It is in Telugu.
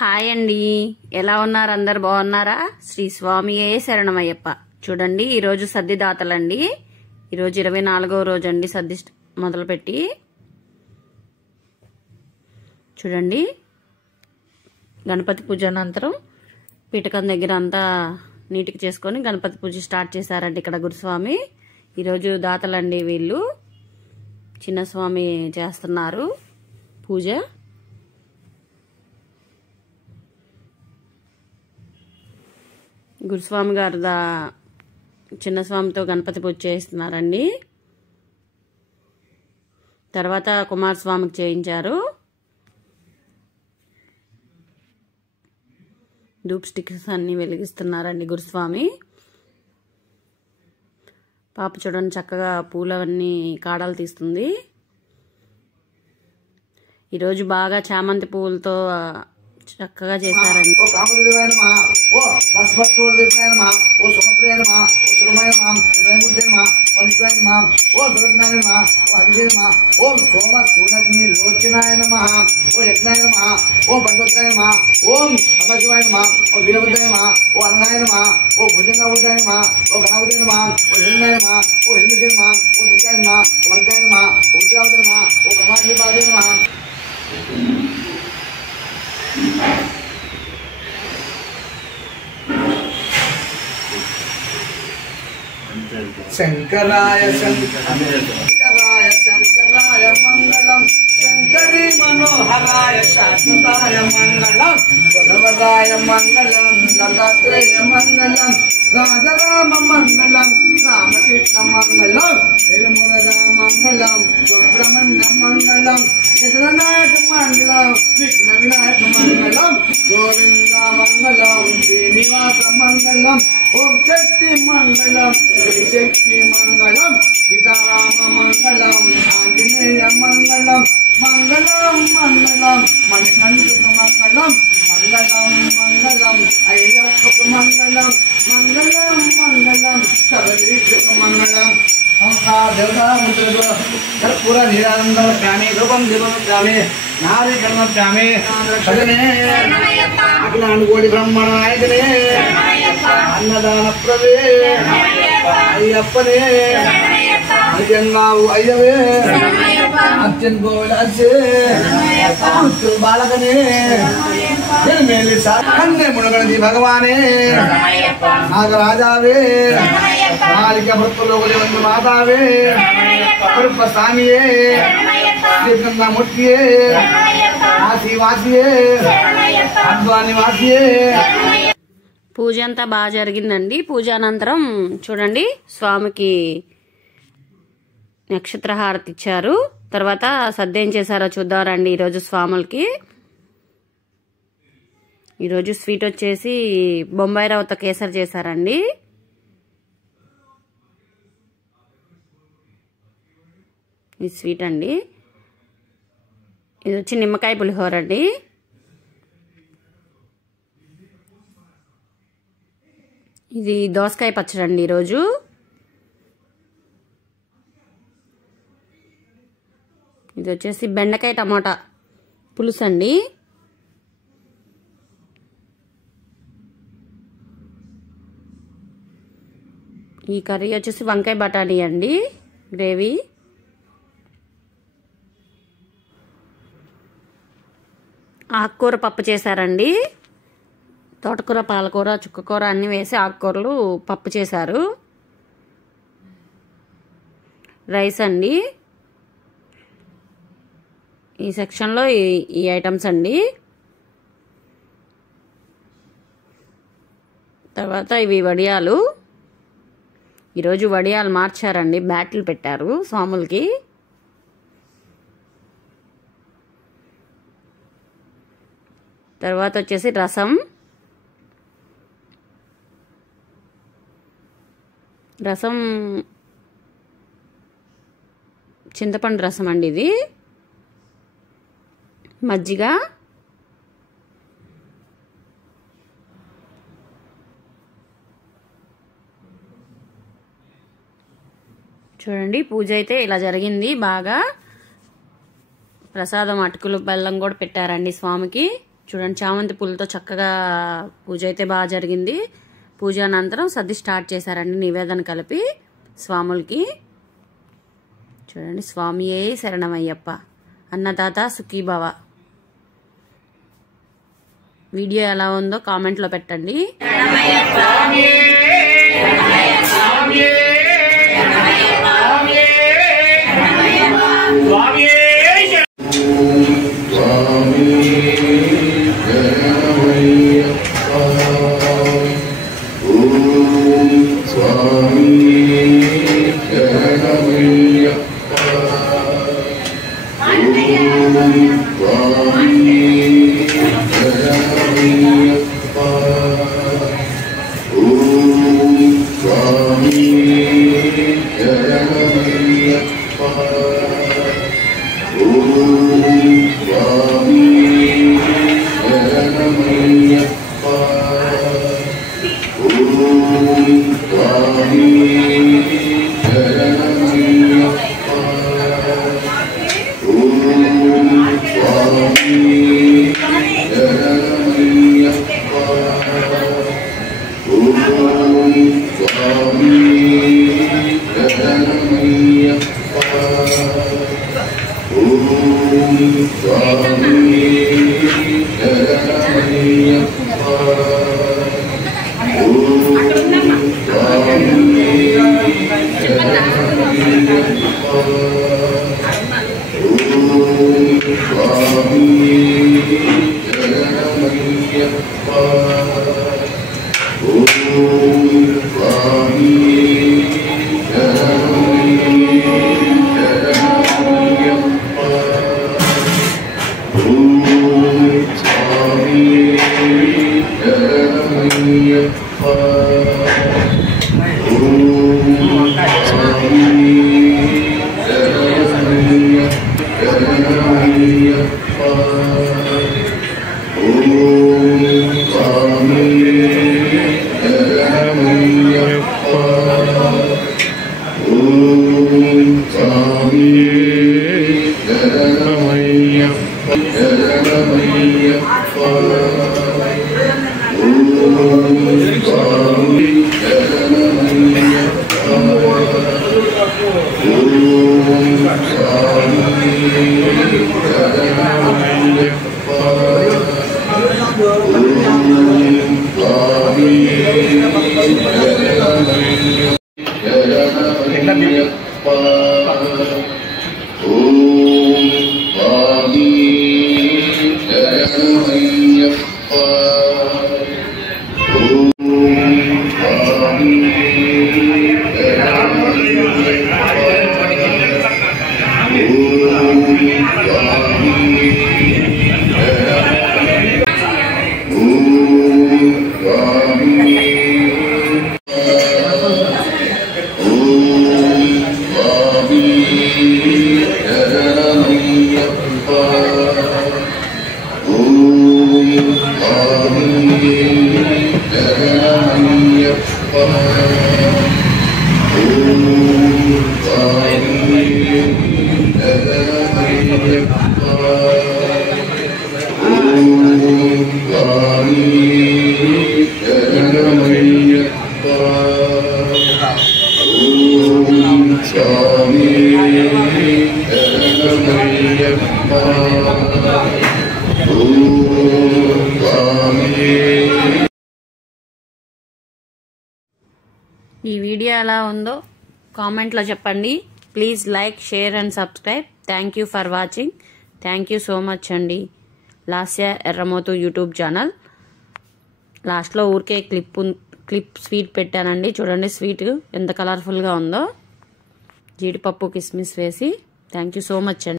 హాయ్ అండి, ఎలా ఉన్నారు? అందరు బాగున్నారా? శ్రీ స్వామియే శరణమయ్యప్ప. చూడండి, ఈరోజు సద్ది దాతలండి. ఈరోజు 24వ రోజు అండి సద్ది మొదలుపెట్టి. చూడండి, గణపతి పూజ అనంతరం పీఠకం దగ్గర అంతా నీట్గా చేసుకొని గణపతి పూజ స్టార్ట్ చేశారండి ఇక్కడ గురుస్వామి. ఈరోజు దాతలండి వీళ్ళు. చిన్నస్వామి చేస్తున్నారు పూజ. గురుస్వామి గారు చిన్నస్వామితో గణపతి పూజ చేస్తున్నారండి. తర్వాత కుమారస్వామికి చేయించారు. ధూప్ స్టిక్స్ అన్ని వెలిగిస్తున్నారండి గురుస్వామి. పాప చూడండి, చక్కగా పూలవన్నీ కాడలు తీస్తుంది. ఈరోజు బాగా చామంతి పువ్వులతో చక్కగా చేశారండి. శంకరాయ శంకరాయ శంకరాయ మంగళం, శంకరీ మనోహరాయ శాశ్వతాయ మంగళం, వరవరాయ మంగళం, దత్తాత్రేయ మంగళం, రాజరామ మంగళం, రామకృష్ణ మంగళం, వెలుమురగా మంగళం, సుబ్రహ్మణ్య మంగళం, జగన్నాయక మంగళం, విష్ణు వినాయక మంగళం, గోవింద మంగళం, శ్రీనివాస మంగళం, ఓం శక్తి మంగళం, శ్రీ శక్తి మంగళం, సీతారామ మంగళం, ఆంజనేయ మంగళం, మంగళం మంగళం, మణికంఠుక మంగళం, మంగళం మంగళం, అయ్యప్పకు మంగళం, మంగళం మంగళం, సర్వేశ్వర మంగళం. కర్పూర నిరానందం ప్రేమే రూపం దీపం ప్రేమే నారీ కర్మ ప్రేమే సగనే అఖిలానుకోటి బ్రహ్మణ నాయకనే అన్నదాన ప్రవే అయ్యప్పనే అయ్యంగావు అయ్యవే అత్యంత గోవిలాసే బాలకనే జన్మేలి సాన్నే మునగణది భగవానే నాగరాజావే నాలిక భక్తులోకి వందు మాతావే కృప స్వామియే శ్రీకందమూర్తియే ఆశీవాసియే అద్వానివాసియే. పూజ అంతా బాగా జరిగిందండి. పూజ అనంతరం చూడండి, స్వామికి నక్షత్ర హారతి ఇచ్చారు. తర్వాత సద్ది ఏం చేశారో చూద్దారండి. ఈరోజు స్వాములకి ఈరోజు స్వీట్ వచ్చేసి బొంబాయి రవ్వతో కేసరి చేశారండి. ఇది స్వీట్ అండి. ఇది వచ్చి నిమ్మకాయ పులిహోర అండి. ఇది దోసకాయ పచ్చడి అండి. ఈరోజు ఇది వచ్చేసి బెండకాయ టమాటా పులుసు అండి. ఈ కర్రీ వచ్చేసి వంకాయ బఠానీ అండి, గ్రేవీ. ఆకుకూర పప్పు చేశారండి. తోటకూర, పాలకూర, చుక్కకూర అన్నీ వేసి ఆకుకూరలు పప్పు చేశారు. రైస్ అండి. ఈ సెక్షన్లో ఈ ఐటమ్స్ అండి. తర్వాత ఇవి వడియాలు. ఈరోజు వడియాలు మార్చారండి, బ్యాట్లు పెట్టారు స్వాములకి. తర్వాత వచ్చేసి రసం. రసం చింతపండు రసం అండి. ఇది మజ్జిగ. చూడండి, పూజ అయితే ఇలా జరిగింది. బాగా ప్రసాదం అటుకులు బెల్లం కూడా పెట్టారండి స్వామికి. చూడండి, చామంతి పూలతో చక్కగా పూజ అయితే బాగా జరిగింది. పూజ అనంతరం సద్ది స్టార్ట్ చేశారండి, నివేదన కలిపి స్వాములకి. చూడండి, స్వామియే శరణమయ్యప్ప, అన్నదాత సుఖీభవ. వీడియో ఎలా ఉందో కామెంట్లో పెట్టండి. ఈ వీడియో ఎలా ఉందో కామెంట్లో చెప్పండి. Please like, share and subscribe. Thank you for watching. Thank you so much అండి. Lasya Erramothu YouTube channel. లాస్ట్లో ఊరికే క్లిప్ స్వీట్ పెట్టానండి. చూడండి స్వీట్ ఎంత కలర్ఫుల్గా ఉందో, జీడిపప్పు కిస్మిస్ వేసి. థ్యాంక్ యూ సో మచ్ అండి.